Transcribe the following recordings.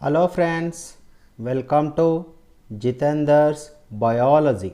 Hello friends, welcome to Jitender's Biology.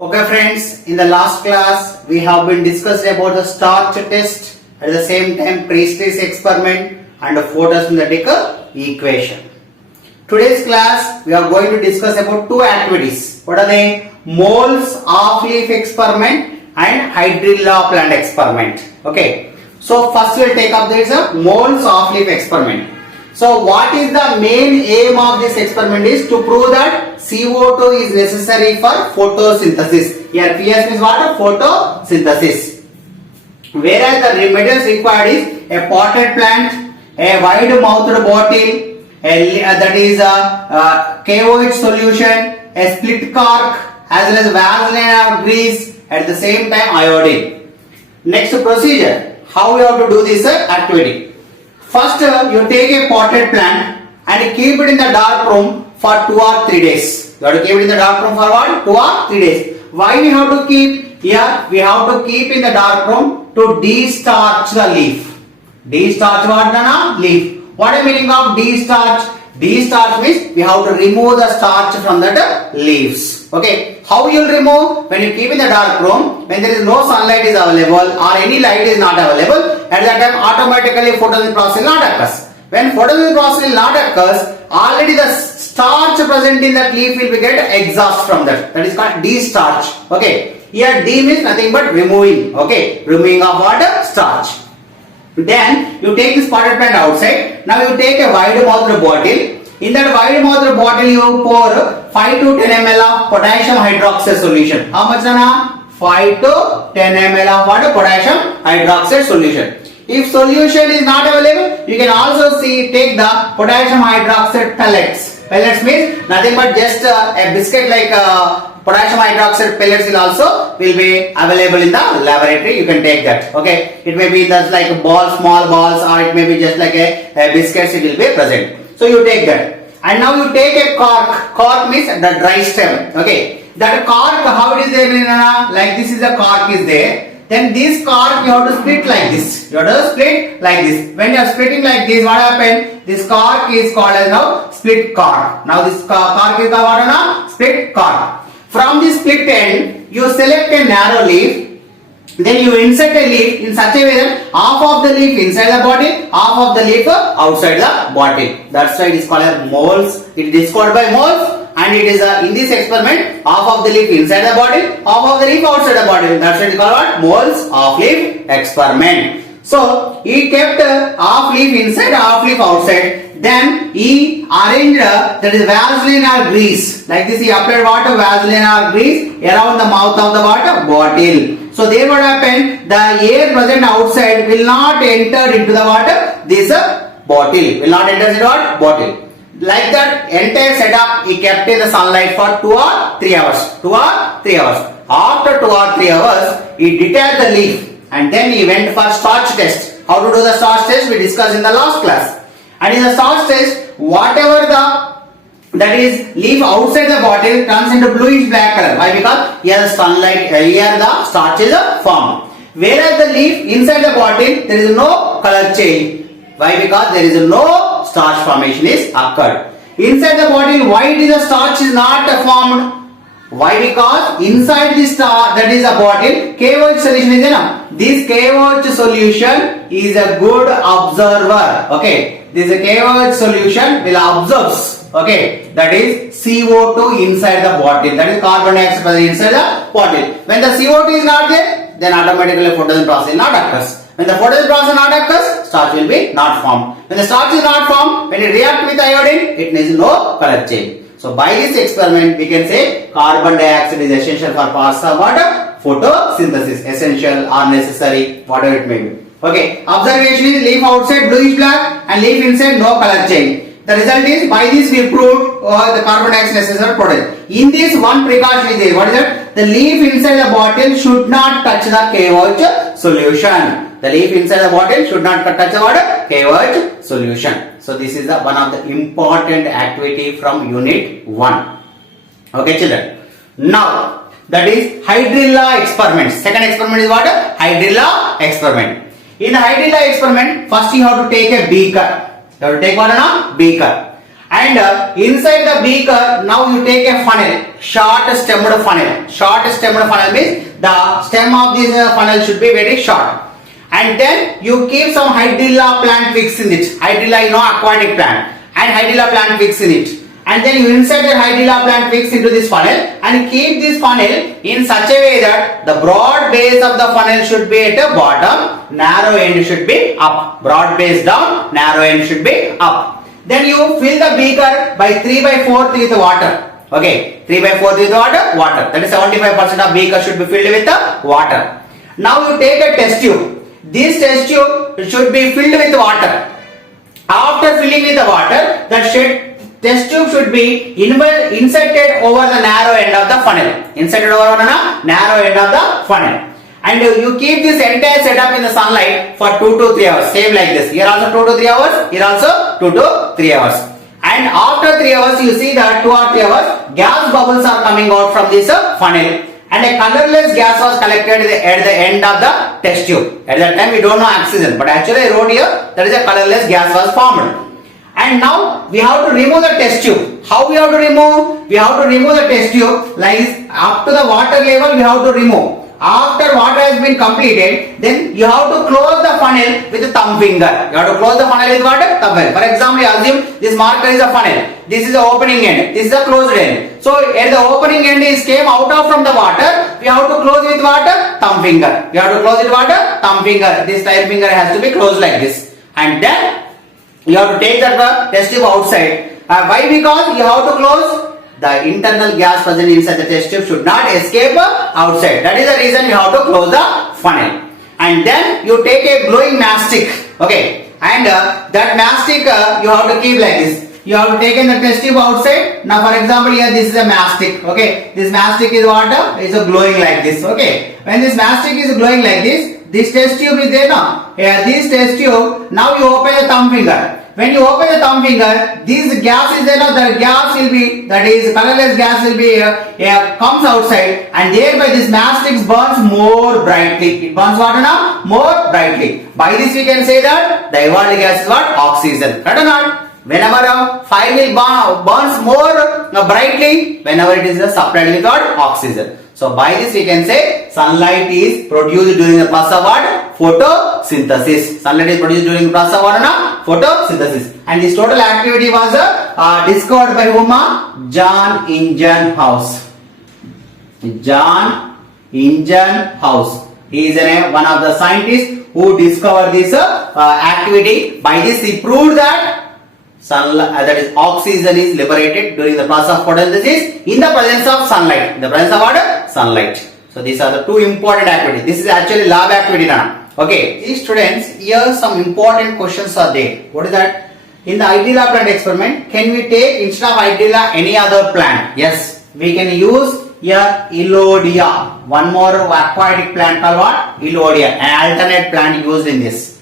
Okay friends, in the last class we have been discussing about the starch test, at the same time Priestley's experiment and the photosynthetic equation. Today's class we are going to discuss about two activities. What are they? Moles of leaf experiment and hydrilla plant experiment. Okay. So first we will take up this moles of leaf experiment. So what is the main aim of this experiment is to prove that CO2 is necessary for photosynthesis. Here PS means what? Photosynthesis. Whereas the materials required is a potted plant, a wide mouthed bottle, that is a KOH solution, a split cork, as well as Vaseline or grease, at the same time iodine. Next procedure, how you have to do this activity. First you take a potted plant and keep it in the dark room for 2 or 3 days. You have to keep it in the dark room for what? 2 or 3 days. Why we have to keep here? We have to keep in the dark room to de-starch the leaf. De-starch what? Nana? Leaf. What is the meaning of de-starch? De-starch means we have to remove the starch from that leaves. Okay. How you will remove? When you keep in the dark room, when there is no sunlight is available or any light is not available, at that time automatically photosynthesis process will not occurs. When photosynthesis process will not occurs, already the starch present in that leaf will be get exhaust from that. That is called de-starch. Okay. Here de means nothing but removing. Okay. Removing of what? Starch. Then you take this potted plant outside. Now you take a wide mouthed bottle. In that wide mouthed bottle you pour 5 to 10 ml of potassium hydroxide solution. How much Nana? 5 to 10 ml of what? Potassium hydroxide solution. If solution is not available, you can also take the potassium hydroxide pellets. Pellets means nothing but just a biscuit like potassium hydroxide pellets will be available in the laboratory. You can take that. Okay. It may be just like balls, small balls, or it may be just like a biscuits. It will be present. So you take that. And now you take a cork. Cork means the dry stem. Okay. That cork, how it is there? Like this is the cork is there. Then this cork you have to split like this. You have to split like this. When you are splitting like this, what happens? This cork is called as now split cork. Now this cork is called what now? Split cork. From this split end, you select a narrow leaf. Then you insert a leaf in such a way that half of the leaf inside the bottle, half of the leaf outside the bottle. That's why it is called as moles. It is called by moles, and it is in this experiment half of the leaf inside the bottle, half of the leaf outside the bottle. That's why it is called what? Moles of leaf experiment. So he kept half leaf inside, half leaf outside. Then he arranged that is Vaseline or grease. Like this, he applied water, Vaseline or grease around the mouth of the water bottle. So there what happened? The air present outside will not enter into the water. This bottle will not enter into what? Bottle. Like that entire setup he kept in the sunlight for 2 or 3 hours. 2 or 3 hours. After 2 or 3 hours, he detached the leaf and then he went for starch test. How to do the starch test? We discussed in the last class. And in the starch test, whatever that is leaf outside the bottle turns into bluish black color. Why? Because here the sunlight, here the starch is formed. Whereas the leaf inside the bottle, there is no color change. Why? Because there is no starch formation is occurred. Inside the bottle, why the starch is not formed? Why? Because inside this that is a bottle, KOH solution is enough. This KOH solution is a good observer. Okay. This KOH solution will absorb. Okay. That is CO2 inside the bottle. That is carbon dioxide present inside the bottle. When the CO2 is not there, then automatically photosynthesis process will not occurs. When the photosynthesis process not occurs, starch will be not formed. When the starch is not formed, when it reacts with iodine, it needs no color change. So by this experiment, we can say carbon dioxide is essential for process of water photosynthesis. Essential or necessary, whatever it may be. Okay. Observation is leaf outside bluish black and leaf inside no color change. The result is by this we proved the carbon dioxide necessary product. In this one precaution is there. What is that? The leaf inside the bottle should not touch the KOH solution. The leaf inside the bottle should not touch the water KOH solution. So this is one of the important activity from unit 1. Okay children. Now that is hydrilla experiment. Second experiment is what? Hydrilla experiment. In the hydrilla experiment, first you have to take a beaker. You have to take what? A beaker. And inside the beaker, now you take a funnel, short stemmed funnel. Short stemmed funnel means the stem of this funnel should be very short. And then you keep some hydrilla plant wicks in it. Hydrilla, aquatic plant. And hydrilla plant wicks in it. And then you insert the hydrilla plant wicks into this funnel and keep this funnel in such a way that the broad base of the funnel should be at the bottom, narrow end should be up. Broad base down, narrow end should be up. Then you fill the beaker by 3/4 with water. Okay, 3/4 with water. That is 75% of beaker should be filled with water. Now you take a test tube. This test tube should be filled with water. After filling with the water, test tube should be inserted over the narrow end of the funnel. Inserted over the narrow end of the funnel. And you keep this entire setup in the sunlight for 2 to 3 hours. Same like this. Here also 2 to 3 hours. Here also 2 to 3 hours. And after 3 hours, you see that 2 or 3 hours, gas bubbles are coming out from this funnel. And a colorless gas was collected at the end of the test tube. At that time, we don't know oxygen. But actually, I wrote here, that is a colorless gas was formed. And now we have to remove the test tube. How we have to remove? We have to remove the test tube like up to the water level we have to remove. After water has been completed, then you have to close the funnel with the thumb finger. You have to close the funnel with what? Thumb finger. For example, you assume this marker is a funnel. This is the opening end. This is the closed end. So at the opening end is came out of from the water. We have to close with what? Thumb finger. You have to close with what? Thumb finger. This thumb finger has to be closed like this. And then you have to take that test tube outside. Why? Because you have to close. The internal gas present inside the test tube should not escape outside. That is the reason you have to close the funnel. And then you take a glowing mastic. Okay. And that mastic you have to keep like this. You have to take in the test tube outside. Now for example here this is a mastic. Okay. This mastic is what? Is a glowing like this. Okay. When this mastic is glowing like this test tube is there now. Here this test tube. Now you open the thumb finger. When you open the thumb finger, this gas is there now, the gas will be, that is colorless gas will be comes outside, and thereby this mastic burns more brightly. It burns what now? More brightly. By this we can say that the evolved gas is what? Oxygen. Correct or not? Whenever fire will burns more brightly, whenever it is supplied with what? Oxygen. So by this we can say sunlight is produced during the process of what? Photosynthesis. Sunlight is produced during the process of what? Photosynthesis. And this total activity was discovered by whom? John Ingenhousz. John Ingenhousz. He is one of the scientists who discovered this activity. By this he proved that that is oxygen is liberated during the process of photosynthesis in the presence of sunlight. In the presence of what? Sunlight. So these are the two important activities. This is actually lab activity now. Okay, these students, here some important questions are there. What is that? In the hydrilla plant experiment, can we take instead of hydrilla any other plant? Yes, we can use here Elodea. One more aquatic plant called what? Elodea. An alternate plant used in this.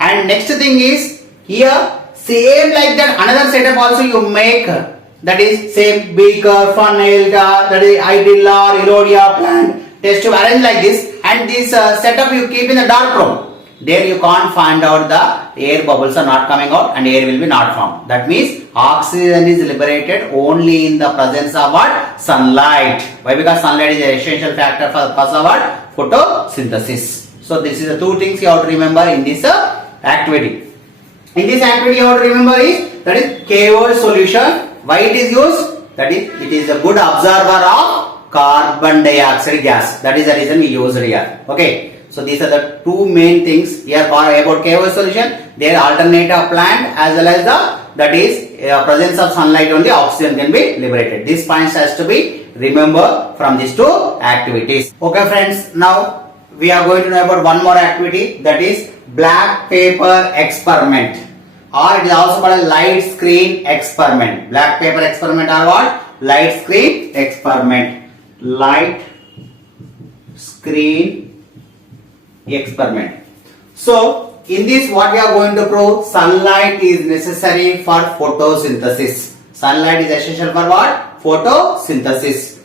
And next thing is here same like that another setup also you make, that is same beaker, funnel, that is hydrilla, Elodea plant, test tube arrange like this, and this setup you keep in the dark room. There you can't find out the air bubbles are not coming out and air will be not formed. That means oxygen is liberated only in the presence of what? Sunlight. Why? Because sunlight is an essential factor for the process of what? Photosynthesis. So this is the two things you have to remember in this activity. In this activity you have to remember is that is KO solution. Why it is used? That is it is a good absorber of carbon dioxide gas. That is the reason we use it here. Okay. So these are the two main things here about KO solution. Their alternative plant as well as that is presence of sunlight only oxygen can be liberated. These points has to be remember from these two activities. Okay friends, now we are going to know about one more activity, that is black paper experiment, or it is also called a light screen experiment. Black paper experiment or what? Light screen experiment. Light screen experiment. So in this what we are going to prove? Sunlight is necessary for photosynthesis. Sunlight is essential for what? Photosynthesis.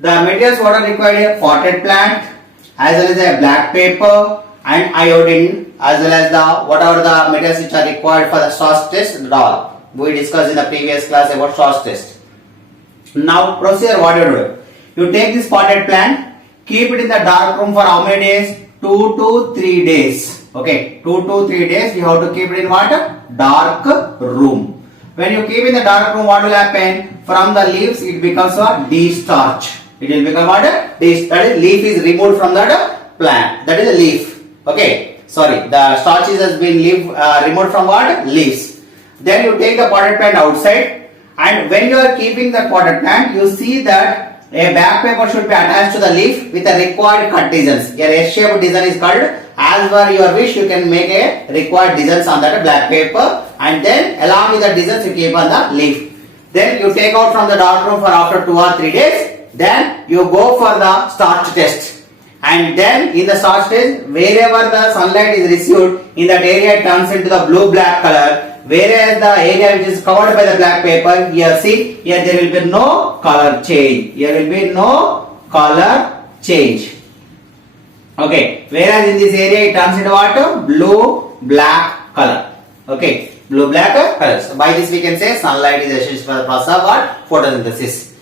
The materials what are required here? Potted plant as well as a black paper and iodine, as well as the whatever the materials which are required for the starch test and all. We discussed in the previous class about starch test. Now procedure, what you do? You take this potted plant, keep it in the dark room for how many days? 2 to 3 days. Okay, 2 to 3 days we have to keep it in what? Dark room. When you keep in the dark room, what will happen? From the leaves it becomes what? De-starch. It will become what? That is, leaf is removed from that plant. That is a leaf. Okay, sorry, the starches has been removed from what? Leaves. Then you take the potted plant outside, and when you are keeping the potted plant, you see that a back paper should be attached to the leaf with a required cut designs. A S-shaped design is called. As per your wish, you can make a required designs on that black paper, and then along with the designs you keep on the leaf. Then you take out from the dark room for after 2 or 3 days. Then you go for the starch test. And then in the starch test, wherever the sunlight is received, in that area it turns into the blue-black color. Whereas the area which is covered by the black paper, here see, here there will be no color change. Here will be no color change. Okay, whereas in this area it turns into what? Blue-black color. Okay, blue-black color. So by this we can say sunlight is essential for the process of what? Photosynthesis.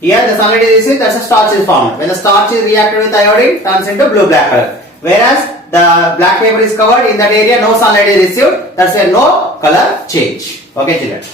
Here the sunlight is received, that's a starch is formed. When the starch is reacted with iodine, it turns into blue-black color. Whereas the black paper is covered, in that area no sunlight is received, that's a no color change. Okay, children.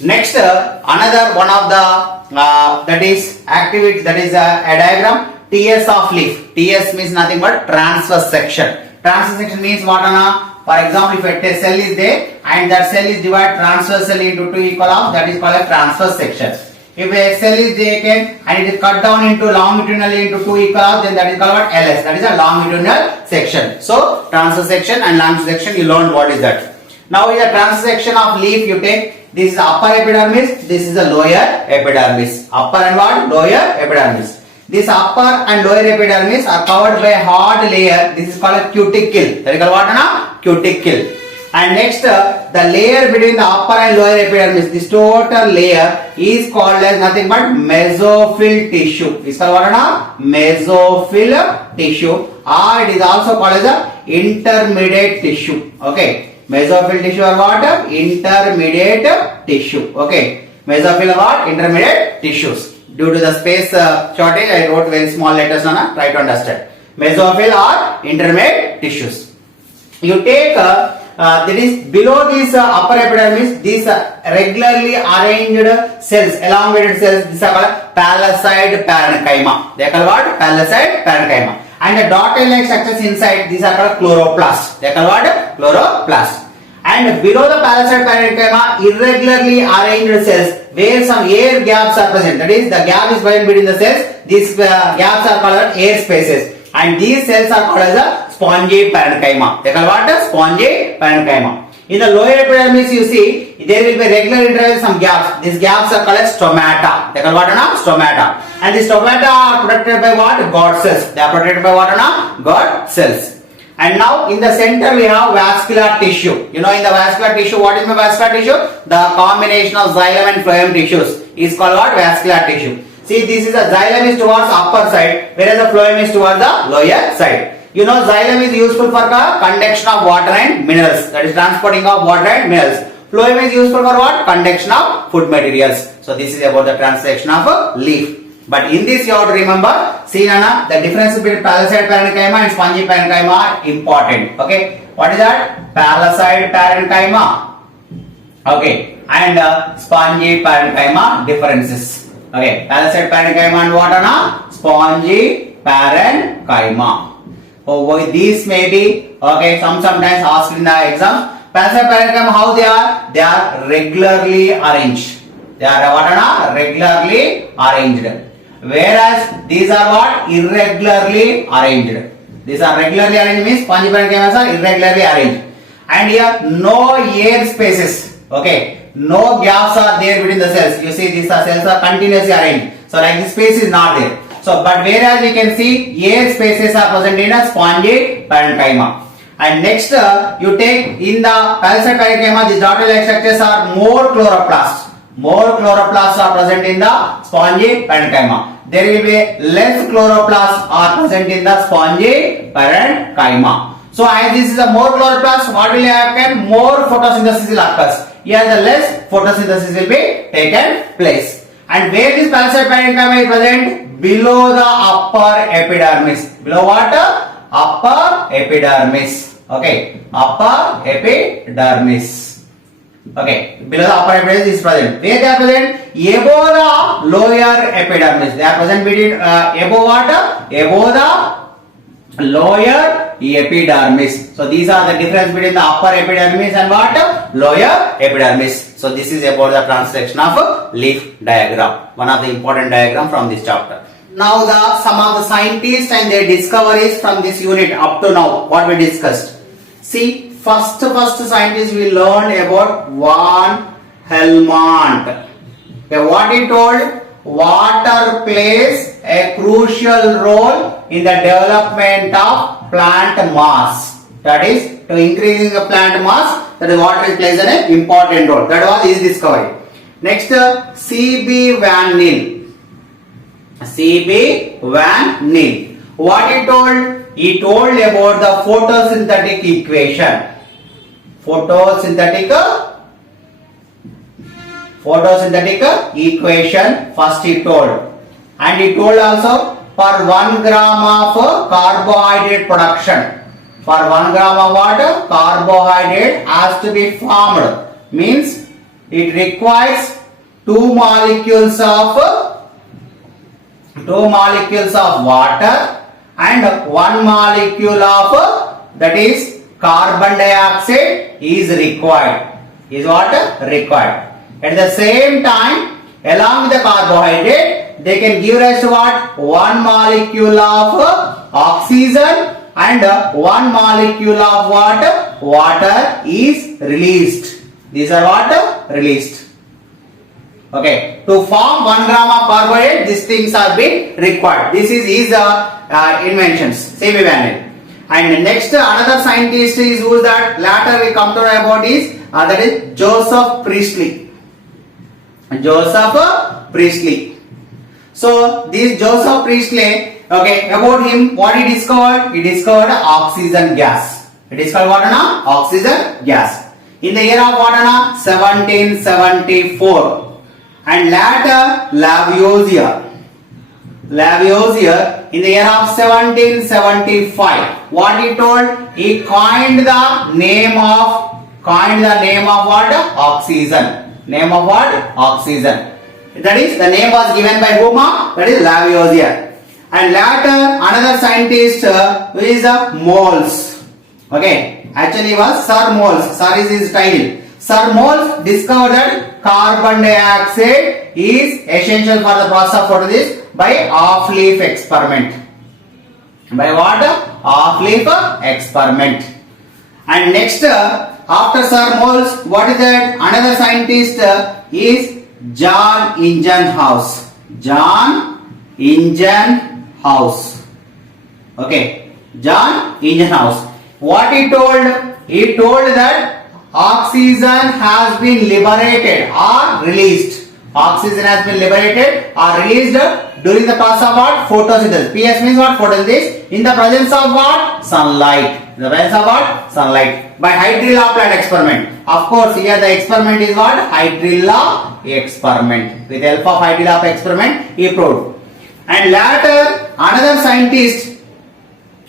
Next, another one of the that is activity, that is a diagram. TS of leaf. TS means nothing but transverse section. Transverse section means what, Anna? For example, if a cell is there and that cell is divided transversely into 2 equal halves, that is called a transverse section. If a cell is taken and it is cut down into longitudinally into 2 equal halves, then that is called what? LS. That is a longitudinal section. So transverse section and longitudinal section, you learned what is that. Now in the transverse section of leaf, you take this is upper epidermis, this is the lower epidermis. Upper and what? Lower epidermis. This upper and lower epidermis are covered by a hard layer. This is called a cuticle. That is called what, Anna? Cuticle. And next, the layer between the upper and lower epidermis, this total layer is called as nothing but mesophyll tissue. It's called what, Anna? Mesophyll tissue, or it is also called as a intermediate tissue. Okay, mesophyll tissue or what? Intermediate tissue. Okay, mesophyll or what? Intermediate tissues. Due to the space shortage, I wrote very small letters, Anna. Try to understand. Mesophyll or intermediate tissues. You take that is below this upper epidermis, these regularly arranged cells, elongated cells, these are called palisade parenchyma. They are called what? Palisade parenchyma. And the dotted-like structures inside, these are called chloroplasts. They are called what? Chloroplasts. And below the palisade parenchyma, irregularly arranged cells where some air gaps are present. That is, the gap is present between the cells. These gaps are called air spaces. And these cells are called as a spongy parenchyma. They are called what? Spongy parenchyma. In the lower epidermis, you see there will be regular intervals, some gaps. These gaps are called as stomata. They are called what, Anna? Stomata. And these stomata are protected by what? God cells. They are protected by what, Anna? God cells. And now in the center we have vascular tissue. You know, in the vascular tissue, what is the vascular tissue? The combination of xylem and phloem tissues is called what? Vascular tissue. See, this is the xylem is towards upper side, whereas the phloem is towards the lower side. You know, xylem is useful for conduction of water and minerals. That is transporting of water and minerals. Phloem is useful for what? Conduction of food materials. So this is about the transaction of a leaf. But in this you have to remember, see Nana, the difference between palisade parenchyma and spongy parenchyma are important. Okay, what is that? Palisade parenchyma. Okay, and spongy parenchyma differences. Okay, palisade parenchyma and what, Nana? Spongy parenchyma. Oh, these may be okay. Sometimes asked in the exam. Palisade parenchyma, how they are? They are regularly arranged. They are what, Nana? Regularly arranged. Whereas these are what? Irregularly arranged. These are regularly arranged means spongy parenchymas are irregularly arranged. And here no air spaces. Okay, no gaps are there between the cells. You see these cells are continuously arranged. So like this space is not there. So but whereas we can see air spaces are present in a spongy parenchyma. And next you take in the palisade parenchyma, these dotted-like structures are more chloroplasts. More chloroplasts are present in the spongy parenchyma. There will be less chloroplasts are present in the spongy parenchyma. So as this is a more chloroplast, what will happen? More photosynthesis will occur. Here the less photosynthesis will be taken place. And where this palisade parenchyma is present? Below the upper epidermis. Below what? Upper epidermis. Okay, upper epidermis. Okay, below the upper epidermis is present. Where they are present? Above the lower epidermis. They are present between above what? Above the lower epidermis. So these are the difference between the upper epidermis and what? Lower epidermis. So this is about the translation of leaf diagram. One of the important diagram from this chapter. Now the some of the scientists and their discoveries from this unit up to now, what we discussed. See, first scientist we learned about Van Helmont. Okay, what he told? Water plays a crucial role in the development of plant mass. That is, to increasing the plant mass, that is water plays an important role. That was his discovery. Next, C.B. Van Nil. C.B. Van Nil. What he told? He told about the photosynthetic equation. Photosynthetic equation first he told. And he told also for 1 gram of carbohydrate production. For 1 gram of what? Carbohydrate has to be formed. Means it requires 2 molecules of water and 1 molecule of that is carbon dioxide is required. Is what? Required. At the same time, along with the carbohydrate, they can give rise to what? 1 molecule of oxygen and 1 molecule of what? Water is released. These are what? Released. Okay, to form 1 gram of carbohydrate, these things are being required. This is his inventions, C.B. Van Nil. And next, another scientist is who that later we come to know about is that is Joseph Priestley. Joseph Priestley. So this Joseph Priestley, okay, about him, what he discovered? He discovered oxygen gas. It is called what? Oxygen gas. In the year of what? 1774. And later Lavoisier in the year of 1775. What he told? He coined the name of what? Oxygen. Name of what? Oxygen. That is, the name was given by whom? That is Lavoisier. And later another scientist who is Moles. Okay, actually he was Sir Moles. Sir is his title. Sir Moles discovered that carbon dioxide is essential for the process of photosynthesis by off-leaf experiment. By what? Off-leaf experiment. And next, after Sir Moles, what is that? Another scientist is John Ingenhousz. John Ingenhousz. Okay, John Ingenhousz. What he told? He told that oxygen has been liberated or released. Oxygen has been liberated or released during the process of what? Photosynthesis. PS means what? Photosynthesis. In the presence of what? Sunlight. In the presence of what? Sunlight. By Hydrilla plant experiment. Of course, here the experiment is what? Hydrilla experiment. With the help of Hydrilla experiment, he proved. And later, another scientist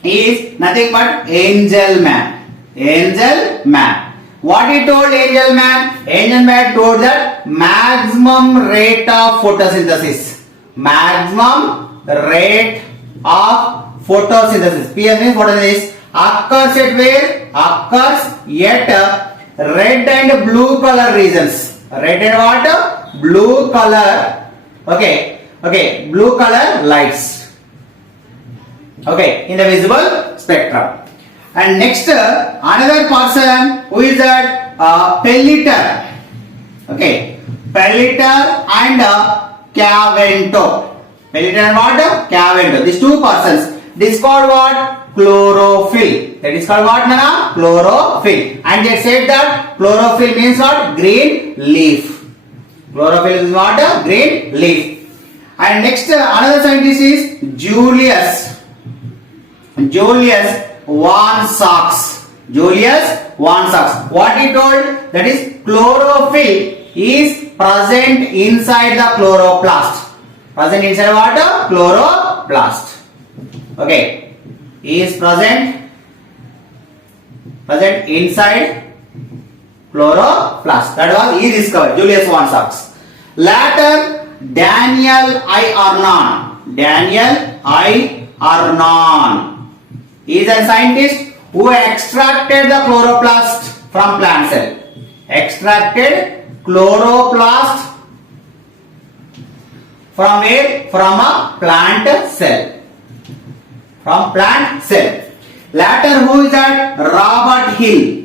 is nothing but Engelmann. Engelmann. What he told Engelmann? Engelmann told that maximum rate of photosynthesis. Maximum rate of photosynthesis. PS means photosynthesis occurs at where? Occurs at red and blue color regions. Red and what? Blue color. Okay. Okay. Blue color lights. Okay. In the visible spectrum. And next, another person who is that Pellitter. Okay, Pellitter and Cavento. Pellitter and what? Cavento. These two persons discovered what? Chlorophyll. That is called what? Nana? Chlorophyll. And they said that chlorophyll means what? Green leaf. Chlorophyll is what? Green leaf. And next, another scientist is Julius Van Sachs. Julius Van Sachs. What he told? That is chlorophyll is present inside the chloroplast. Present inside what? Chloroplast. Okay. Is present inside chloroplast. That was he discovered. Julius Van Sachs. Later, Daniel I. Arnon. Daniel I. Arnon is a scientist who extracted the chloroplast from plant cell. Extracted chloroplast from where? From a plant cell. From plant cell. Later, who is that? Robert Hill.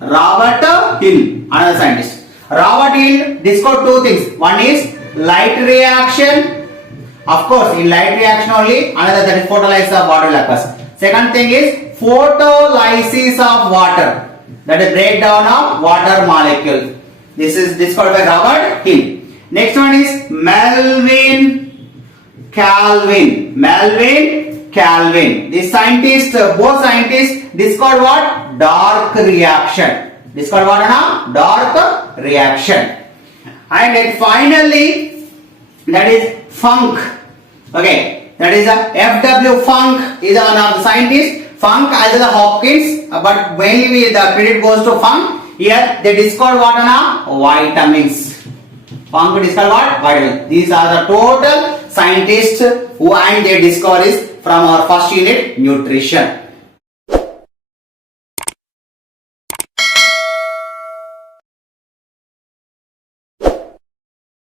Robert Hill, another scientist. Robert Hill discovered two things. One is light reaction. Of course, in light reaction only, another that is photolysis of water will occur. Second thing is photolysis of water. That is breakdown of water molecule. This is discovered by Robert Hill. Next one is Melvin Calvin. Melvin Calvin. This scientist, both scientists discovered what? Dark reaction. Discovered what? Dark reaction. And then finally, that is Funk. Okay, that is a F.W. Funk is one of the scientists. Funk as well as Hopkins, but mainly the credit goes to Funk. Here they discovered what? Vitamins. Funk discovered what? Vitamins. These are the total scientists who and their discoveries from our first unit, nutrition.